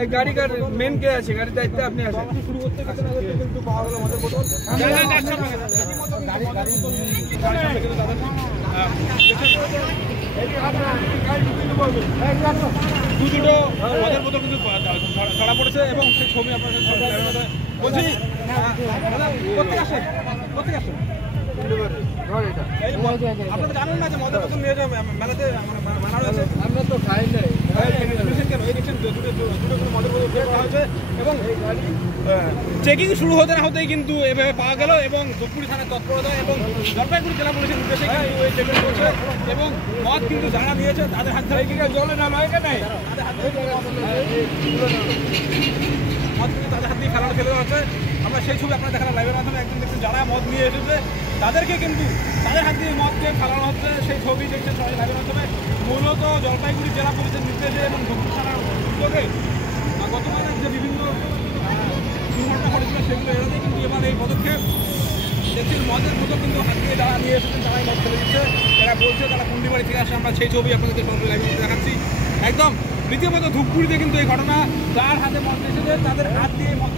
এই গাড়িটার মেন কে আছে, গাড়ির দায়িত্বে আপনি আছেন। শুরু করতে কিন্তু পাওয়া গেল মদের বোতল। দুটো মদের বোতল কিন্তু ধরা পড়েছে এবং সেই ছবি আপনার বলছি কোথেকে আসেন, কোথেকে আসেন? আপনারা জানেন না যে মদের বোতল নিয়ে যাবে মেলাতে মানা হয়েছে? আমরা তো খাই নাই। এবং চেকিং শুরু হতে না হতেই কিন্তু এভাবে পাওয়া গেল এবং ধূপগুড়ি থানার তৎপরতা এবং জলপাইগুড়ি জেলা পুলিশের নির্দেশে কিন্তু এই চেকিং করছে এবং মদ কিন্তু যারা নিয়েছে তাদের হাত ধরে জলে না নয় কেন মদ কিন্তু তাদের হাত দিয়ে ফেলানো ফেলে দেওয়া হচ্ছে। আমরা সেই ছবি আপনারা দেখালাম লাইভের মাধ্যমে। একজন দেখছেন যারা মদ নিয়ে এসেছে তাদেরকে কিন্তু তাদের হাত দিয়ে মদকে ফেলানো হচ্ছে, সেই ছবি দেখছেন সবাই লাইভের মাধ্যমে। মূলত জলপাইগুড়ি জেলা পুলিশের নির্দেশে এবং ধূপগুড়ি থানার উদ্যোগে গতকালের যে বিভিন্ন দুর্ঘটনা ঘটেছিল সেগুলো এড়াতে কিন্তু এবার এই পদক্ষেপ। দেখছেন মদের বোতল কিন্তু হাত দিয়ে যারা নিয়ে এসেছেন তারাই মদ ফেলে দিচ্ছে। এরা বলছে তারা কুন্ডিবাড়ি থেকে আসে। আমরা সেই ছবি আপনাদেরকে সঙ্গে লাইভে দেখাচ্ছি। একদম রীতিমতো ধূপগুড়িতে কিন্তু এই ঘটনা, যার হাতে মদ এসেছে তাদের হাত দিয়ে মদ